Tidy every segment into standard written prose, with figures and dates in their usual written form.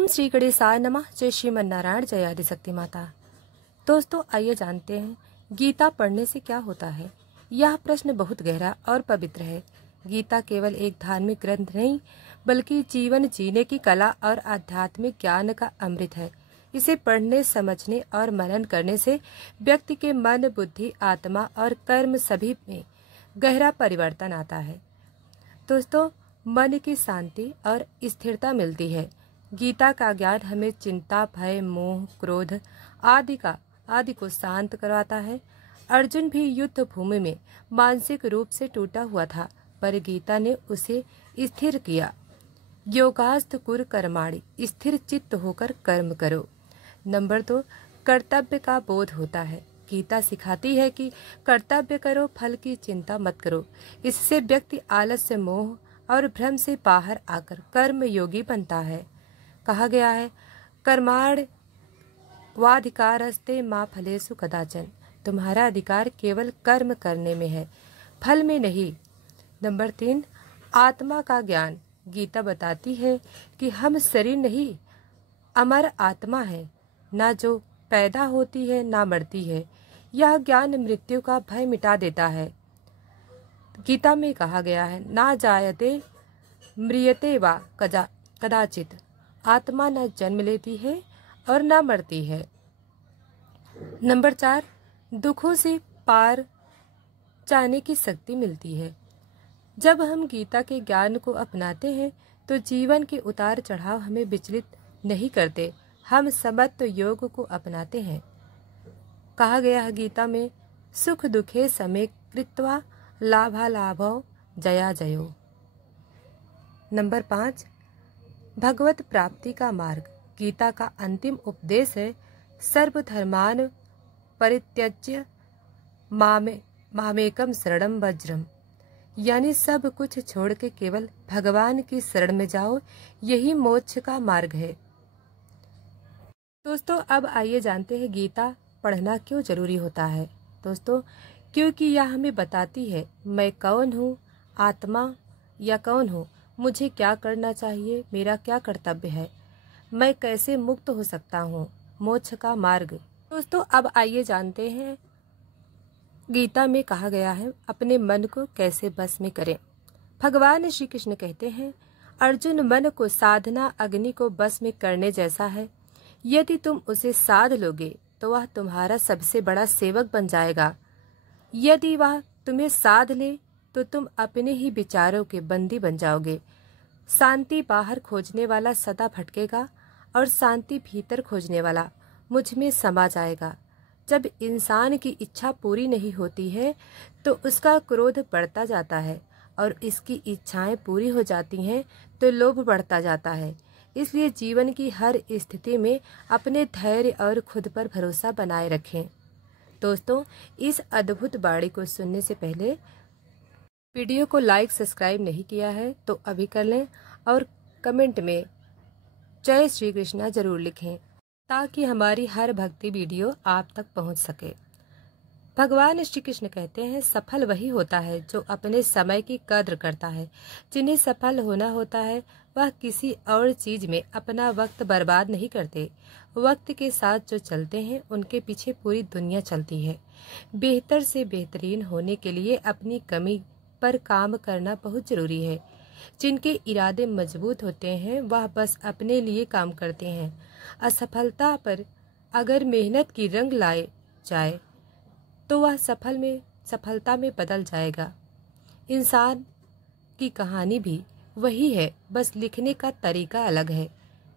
ओम श्री गणेशाय नमः। जय श्रीमन्नारायण, जय आदिशक्ति माता। दोस्तों, आइए जानते हैं गीता पढ़ने से क्या होता है। यह प्रश्न बहुत गहरा और पवित्र है। गीता केवल एक धार्मिक ग्रंथ नहीं, बल्कि जीवन जीने की कला और आध्यात्मिक ज्ञान का अमृत है। इसे पढ़ने, समझने और मनन करने से व्यक्ति के मन, बुद्धि, आत्मा और कर्म सभी में गहरा परिवर्तन आता है। दोस्तों, मन की शांति और स्थिरता मिलती है। गीता का ज्ञान हमें चिंता, भय, मोह, क्रोध आदि को शांत करवाता है। अर्जुन भी युद्ध भूमि में मानसिक रूप से टूटा हुआ था, पर गीता ने उसे स्थिर किया। योगास्त कुर कर्माणि, स्थिर चित्त होकर कर्म करो। नंबर 2, कर्तव्य का बोध होता है। गीता सिखाती है कि कर्तव्य करो, फल की चिंता मत करो। इससे व्यक्ति आलस्य, मोह और भ्रम से बाहर आकर कर्म योगी बनता है। कहा गया है, कर्माण वाधिकारस्ते माँ फलेषु कदाचन। तुम्हारा अधिकार केवल कर्म करने में है, फल में नहीं। नंबर 3, आत्मा का ज्ञान। गीता बताती है कि हम शरीर नहीं, अमर आत्मा है, ना जो पैदा होती है ना मरती है। यह ज्ञान मृत्यु का भय मिटा देता है। गीता में कहा गया है, ना जायते म्रियते वा कदाचित। आत्मा न जन्म लेती है और न मरती है। नंबर 4, दुखों से पार जाने की शक्ति मिलती है। जब हम गीता के ज्ञान को अपनाते हैं तो जीवन के उतार चढ़ाव हमें विचलित नहीं करते। हम समत्व योग को अपनाते हैं। कहा गया है गीता में, सुख दुखे समे कृत्वा लाभालाभौ जया जयो। नंबर 5, भगवत प्राप्ति का मार्ग। गीता का अंतिम उपदेश है, सर्वधर्मान परित्यज्य मामेकम शरणम वज्रम। यानी सब कुछ छोड़ के केवल भगवान की शरण में जाओ, यही मोक्ष का मार्ग है। दोस्तों, अब आइए जानते हैं गीता पढ़ना क्यों जरूरी होता है। दोस्तों, क्योंकि यह हमें बताती है मैं कौन हूँ, आत्मा या कौन हूँ, मुझे क्या करना चाहिए, मेरा क्या कर्तव्य है, मैं कैसे मुक्त हो सकता हूँ, मोक्ष का मार्ग। दोस्तों, अब आइए जानते हैं गीता में कहा गया है अपने मन को कैसे बस में करें। भगवान श्री कृष्ण कहते हैं, अर्जुन, मन को साधना अग्नि को बस में करने जैसा है। यदि तुम उसे साध लोगे तो वह तुम्हारा सबसे बड़ा सेवक बन जाएगा। यदि वह तुम्हें साध ले तो तुम अपने ही विचारों के बंदी बन जाओगे। शांति बाहर खोजने वाला सदा भटकेगा और शांति भीतर खोजने वाला मुझ में समा जाएगा। जब इंसान की इच्छा पूरी नहीं होती है तो उसका क्रोध बढ़ता जाता है, और इसकी इच्छाएं पूरी हो जाती हैं तो लोभ बढ़ता जाता है। इसलिए जीवन की हर स्थिति में अपने धैर्य और खुद पर भरोसा बनाए रखें। दोस्तों, इस अद्भुत वाणी को सुनने से पहले वीडियो को लाइक, सब्सक्राइब नहीं किया है तो अभी कर लें, और कमेंट में जय श्री कृष्णा जरूर लिखें ताकि हमारी हर भक्ति वीडियो आप तक पहुंच सके। भगवान श्री कृष्ण कहते हैं, सफल वही होता है जो अपने समय की कद्र करता है। जिन्हें सफल होना होता है वह किसी और चीज में अपना वक्त बर्बाद नहीं करते। वक्त के साथ जो चलते हैं उनके पीछे पूरी दुनिया चलती है। बेहतर से बेहतरीन होने के लिए अपनी कमी पर काम करना बहुत जरूरी है। जिनके इरादे मजबूत होते हैं वह बस अपने लिए काम करते हैं। असफलता पर अगर मेहनत की रंग लाए जाए तो वह सफलता में बदल जाएगा। इंसान की कहानी भी वही है, बस लिखने का तरीका अलग है।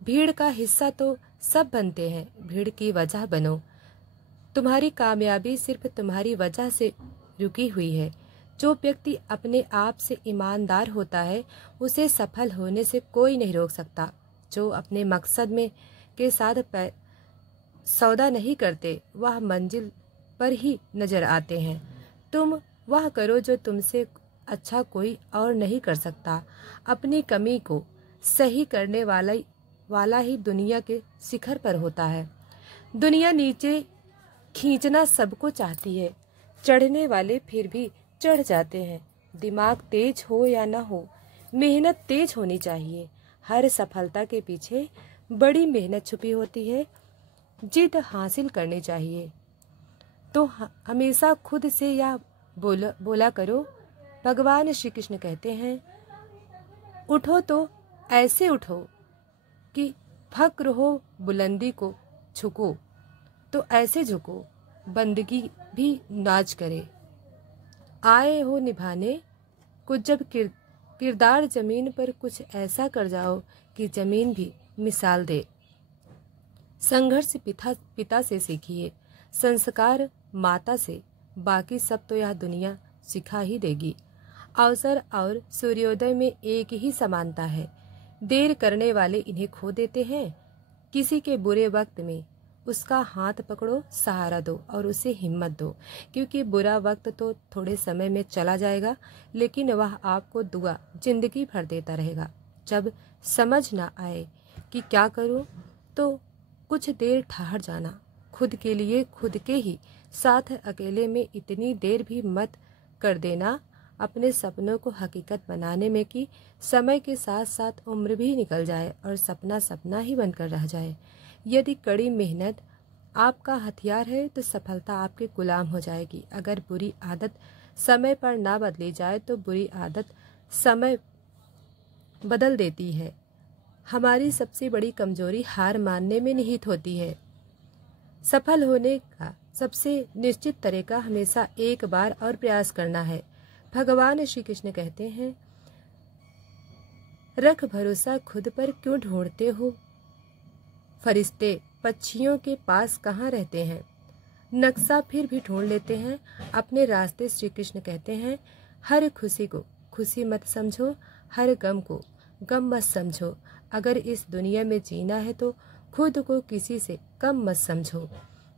भीड़ का हिस्सा तो सब बनते हैं, भीड़ की वजह बनो। तुम्हारी कामयाबी सिर्फ तुम्हारी वजह से रुकी हुई है। जो व्यक्ति अपने आप से ईमानदार होता है उसे सफल होने से कोई नहीं रोक सकता। जो अपने मकसद में के साथ सौदा नहीं करते वह मंजिल पर ही नजर आते हैं। तुम वह करो जो तुमसे अच्छा कोई और नहीं कर सकता। अपनी कमी को सही करने वाला ही दुनिया के शिखर पर होता है। दुनिया नीचे खींचना सबको चाहती है, चढ़ने वाले फिर भी चढ़ जाते हैं। दिमाग तेज हो या न हो, मेहनत तेज होनी चाहिए। हर सफलता के पीछे बड़ी मेहनत छुपी होती है। जिद हासिल करनी चाहिए तो हमेशा खुद से या बोला करो। भगवान श्री कृष्ण कहते हैं, उठो तो ऐसे उठो कि फक्र हो, बुलंदी को झुको तो ऐसे झुको बंदगी भी नाच करे। आए हो निभाने कुछ जब किरदार जमीन पर कुछ ऐसा कर जाओ कि जमीन भी मिसाल दे। संघर्ष पिता से सीखिए, संस्कार माता से, बाकी सब तो यह दुनिया सिखा ही देगी। अवसर और सूर्योदय में एक ही समानता है। देर करने वाले इन्हें खो देते हैं। किसी के बुरे वक्त में उसका हाथ पकड़ो, सहारा दो और उसे हिम्मत दो, क्योंकि बुरा वक्त तो थोड़े समय में चला जाएगा, लेकिन वह आपको दुआ जिंदगी भर देता रहेगा। जब समझ ना आए कि क्या करूं, तो कुछ देर ठहर जाना। खुद के लिए खुद के ही साथ अकेले में इतनी देर भी मत कर देना अपने सपनों को हकीकत बनाने में कि समय के साथ साथ उम्र भी निकल जाए और सपना सपना ही बनकर रह जाए। यदि कड़ी मेहनत आपका हथियार है तो सफलता आपके गुलाम हो जाएगी। अगर बुरी आदत समय पर ना बदली जाए तो बुरी आदत समय बदल देती है। हमारी सबसे बड़ी कमजोरी हार मानने में निहित होती है। सफल होने का सबसे निश्चित तरीका हमेशा एक बार और प्रयास करना है। भगवान श्री कृष्ण कहते हैं, रख भरोसा खुद पर क्यों ढूंढते हो? फरिश्ते पक्षियों के पास कहाँ रहते हैं, नक्शा फिर भी ढूंढ लेते हैं अपने रास्ते। श्री कृष्ण कहते हैं, हर खुशी को खुशी मत समझो, हर गम को गम मत समझो। अगर इस दुनिया में जीना है तो खुद को किसी से कम मत समझो।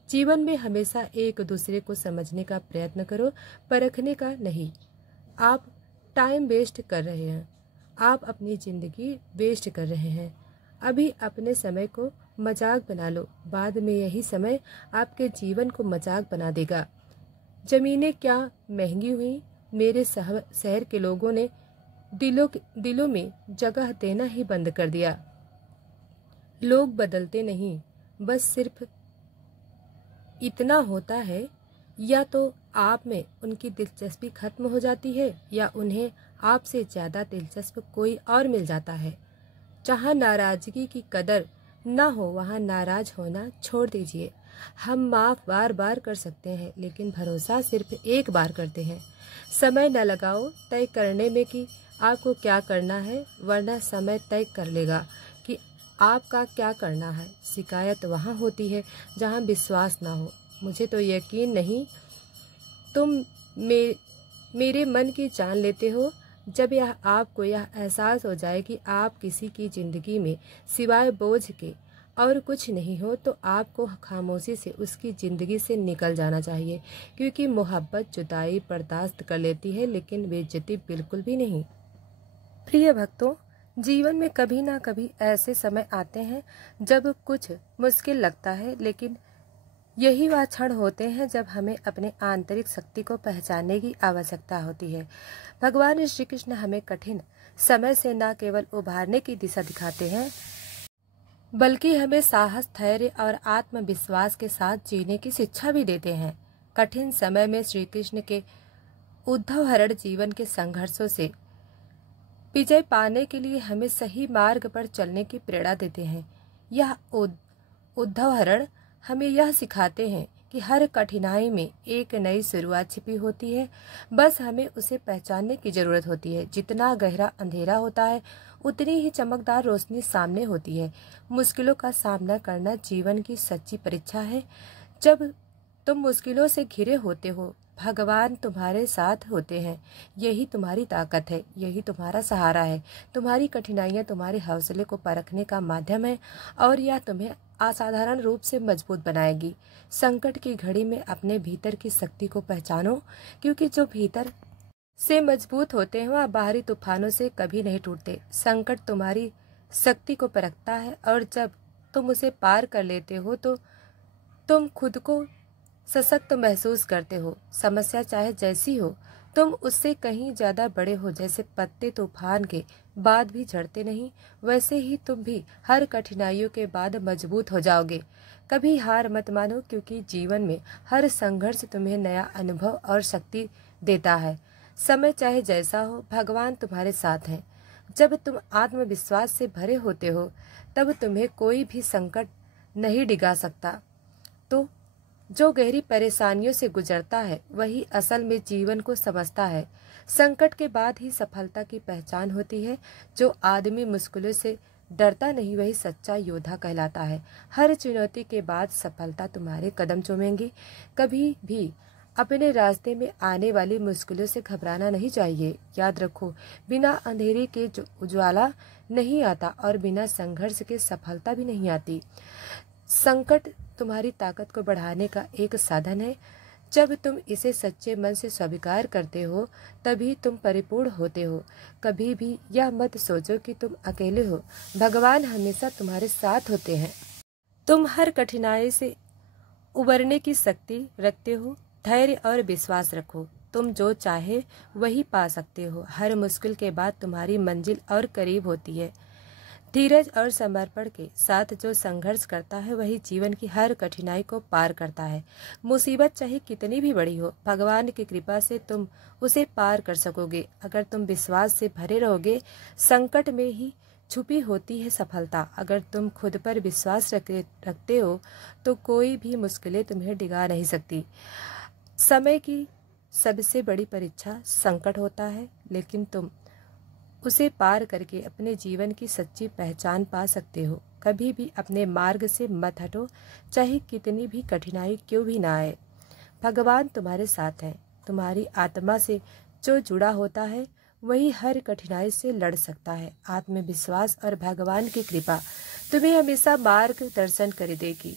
जीवन में हमेशा एक दूसरे को समझने का प्रयत्न करो, परखने का नहीं। आप टाइम वेस्ट कर रहे हैं, आप अपनी जिंदगी वेस्ट कर रहे हैं। अभी अपने समय को मजाक बना लो, बाद में यही समय आपके जीवन को मजाक बना देगा। जमीनें क्या महंगी हुई, मेरे शहर के लोगों ने दिलों में जगह देना ही बंद कर दिया। लोग बदलते नहीं, बस सिर्फ इतना होता है, या तो आप में उनकी दिलचस्पी खत्म हो जाती है या उन्हें आपसे ज्यादा दिलचस्प कोई और मिल जाता है। जहाँ नाराजगी की कदर ना हो वहाँ नाराज होना छोड़ दीजिए। हम माफ बार बार कर सकते हैं, लेकिन भरोसा सिर्फ एक बार करते हैं। समय न लगाओ तय करने में कि आपको क्या करना है, वरना समय तय कर लेगा कि आपका क्या करना है। शिकायत वहाँ होती है जहाँ विश्वास ना हो। मुझे तो यकीन नहीं तुम मेरे मन की जान लेते हो। जब आपको यह एहसास हो जाए कि आप किसी की जिंदगी में सिवाय बोझ के और कुछ नहीं हो, तो आपको खामोशी से उसकी जिंदगी से निकल जाना चाहिए, क्योंकि मोहब्बत जुदाई बर्दाश्त कर लेती है, लेकिन बेइज्जती बिल्कुल भी नहीं। प्रिय भक्तों, जीवन में कभी ना कभी ऐसे समय आते हैं जब कुछ मुश्किल लगता है, लेकिन यही वह क्षण होते हैं जब हमें अपने आंतरिक शक्ति को पहचानने की आवश्यकता होती है। भगवान श्री कृष्ण हमें कठिन समय से न केवल उभारने की दिशा दिखाते हैं, बल्कि हमें साहस, धैर्य और आत्मविश्वास के साथ जीने की शिक्षा भी देते हैं। कठिन समय में श्री कृष्ण के उद्धवहरण जीवन के संघर्षों से विजय पाने के लिए हमें सही मार्ग पर चलने की प्रेरणा देते हैं। यह उद्धवहरण हमें यह सिखाते हैं कि हर कठिनाई में एक नई शुरुआत छिपी होती है, बस हमें उसे पहचानने की जरूरत होती है। जितना गहरा अंधेरा होता है, उतनी ही चमकदार रोशनी सामने होती है। मुश्किलों का सामना करना जीवन की सच्ची परीक्षा है। जब तुम मुश्किलों से घिरे होते हो, भगवान तुम्हारे साथ होते हैं। यही तुम्हारी ताकत है, यही तुम्हारा सहारा है। तुम्हारी कठिनाइयां तुम्हारे हौसले को परखने का माध्यम है और यह तुम्हें असाधारण रूप से मजबूत बनाएगी। संकट की घड़ी में अपने भीतर की शक्ति को पहचानो, क्योंकि जो भीतर से मजबूत होते हैं वह बाहरी तूफानों से कभी नहीं टूटते। संकट तुम्हारी शक्ति को परखता है और जब तुम उसे पार कर लेते हो तो तुम खुद को सशक्त महसूस करते हो। समस्या चाहे जैसी हो, तुम उससे कहीं ज्यादा बड़े हो। जैसे पत्ते तूफान के बाद भी झड़ते नहीं, वैसे ही तुम भी हर कठिनाइयों के बाद मजबूत हो जाओगे। कभी हार मत मानो, क्योंकि जीवन में हर संघर्ष तुम्हें नया अनुभव और शक्ति देता है। समय चाहे जैसा हो, भगवान तुम्हारे साथ हैं। जब तुम आत्मविश्वास से भरे होते हो, तब तुम्हें कोई भी संकट नहीं डिगा सकता। तो जो गहरी परेशानियों से गुजरता है, वही असल में जीवन को समझता है। संकट के बाद ही सफलता की पहचान होती है। जो आदमी मुश्किलों से डरता नहीं, वही सच्चा योद्धा कहलाता है। हर चुनौती के बाद सफलता तुम्हारे कदम चूमेंगी। कभी भी अपने रास्ते में आने वाली मुश्किलों से घबराना नहीं चाहिए। याद रखो, बिना अंधेरे के उजाला नहीं आता और बिना संघर्ष के सफलता भी नहीं आती। संकट तुम्हारी ताकत को बढ़ाने का एक साधन है। जब तुम इसे सच्चे मन से स्वीकार करते हो, तभी तुम परिपूर्ण होते हो। कभी भी यह मत सोचो कि तुम अकेले हो। भगवान हमेशा तुम्हारे साथ होते हैं। तुम हर कठिनाई से उबरने की शक्ति रखते हो। धैर्य और विश्वास रखो, तुम जो चाहे वही पा सकते हो। हर मुश्किल के बाद तुम्हारी मंजिल और करीब होती है। धीरज और समर्पण के साथ जो संघर्ष करता है, वही जीवन की हर कठिनाई को पार करता है। मुसीबत चाहे कितनी भी बड़ी हो, भगवान की कृपा से तुम उसे पार कर सकोगे। अगर तुम विश्वास से भरे रहोगे, संकट में ही छुपी होती है सफलता। अगर तुम खुद पर विश्वास रखते हो, तो कोई भी मुश्किलें तुम्हें डिगा नहीं सकती। समय की सबसे बड़ी परीक्षा संकट होता है, लेकिन तुम उसे पार करके अपने जीवन की सच्ची पहचान पा सकते हो। कभी भी अपने मार्ग से मत हटो, चाहे कितनी भी कठिनाई क्यों भी ना आए। भगवान तुम्हारे साथ हैं। तुम्हारी आत्मा से जो जुड़ा होता है, वही हर कठिनाई से लड़ सकता है। आत्मविश्वास और भगवान की कृपा तुम्हें हमेशा मार्गदर्शन कर देगी।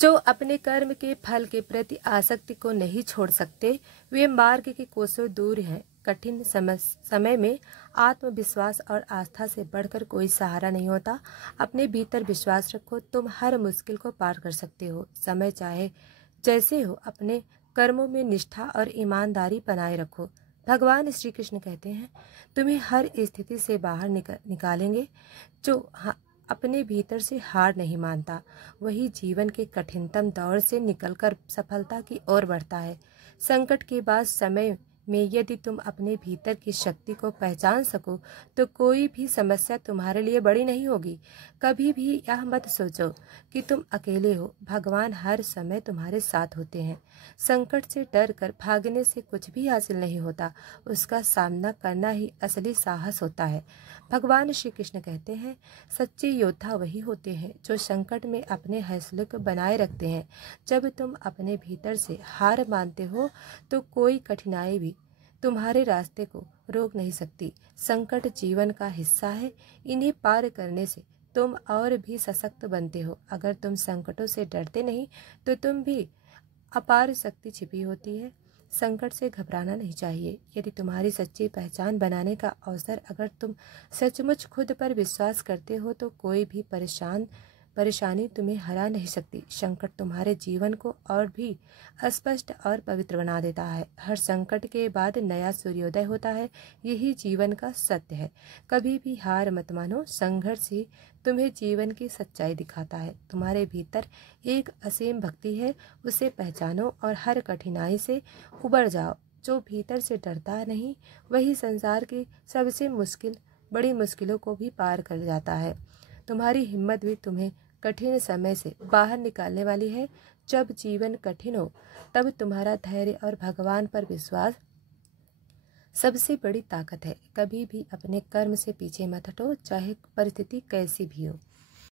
जो अपने कर्म के फल के प्रति आसक्ति को नहीं छोड़ सकते, वे मार्ग के कोसों दूर हैं। कठिन समय में आत्मविश्वास और आस्था से बढ़कर कोई सहारा नहीं होता। अपने भीतर विश्वास रखो, तुम हर मुश्किल को पार कर सकते हो। समय चाहे जैसे हो, अपने कर्मों में निष्ठा और ईमानदारी बनाए रखो। भगवान श्री कृष्ण कहते हैं, तुम्हें हर स्थिति से बाहर निकालेंगे। जो अपने भीतर से हार नहीं मानता, वही जीवन के कठिनतम दौर से निकलकर सफलता की ओर बढ़ता है। संकट के बाद समय में यदि तुम अपने भीतर की शक्ति को पहचान सको, तो कोई भी समस्या तुम्हारे लिए बड़ी नहीं होगी। कभी भी यह मत सोचो कि तुम अकेले हो। भगवान हर समय तुम्हारे साथ होते हैं। संकट से डर कर भागने से कुछ भी हासिल नहीं होता, उसका सामना करना ही असली साहस होता है। भगवान श्री कृष्ण कहते हैं, सच्चे योद्धा वही होते हैं जो संकट में अपने हौसले को बनाए रखते हैं। जब तुम अपने भीतर से हार मानते हो, तो कोई कठिनाई भी तुम्हारे रास्ते को रोक नहीं सकती। संकट जीवन का हिस्सा है। इन्हें पार करने से तुम और भी सशक्त बनते हो। अगर तुम संकटों से डरते नहीं, तो तुम भी अपार शक्ति छिपी होती है। संकट से घबराना नहीं चाहिए। यदि तुम्हारी सच्ची पहचान बनाने का अवसर, अगर तुम सचमुच खुद पर विश्वास करते हो, तो कोई भी परेशानी तुम्हें हरा नहीं सकती। संकट तुम्हारे जीवन को और भी स्पष्ट और पवित्र बना देता है। हर संकट के बाद नया सूर्योदय होता है। यही जीवन का सत्य है। कभी भी हार मत मानो। संघर्ष ही तुम्हें जीवन की सच्चाई दिखाता है। तुम्हारे भीतर एक असीम भक्ति है, उसे पहचानो और हर कठिनाई से उबर जाओ। जो भीतर से डरता नहीं, वही संसार की सबसे बड़ी मुश्किलों को भी पार कर जाता है। तुम्हारी हिम्मत भी तुम्हें कठिन समय से बाहर निकालने वाली है। जब जीवन कठिन हो, तब तुम्हारा धैर्य और भगवान पर विश्वास सबसे बड़ी ताकत है। कभी भी अपने कर्म से पीछे मत हटो, चाहे परिस्थिति कैसी भी हो।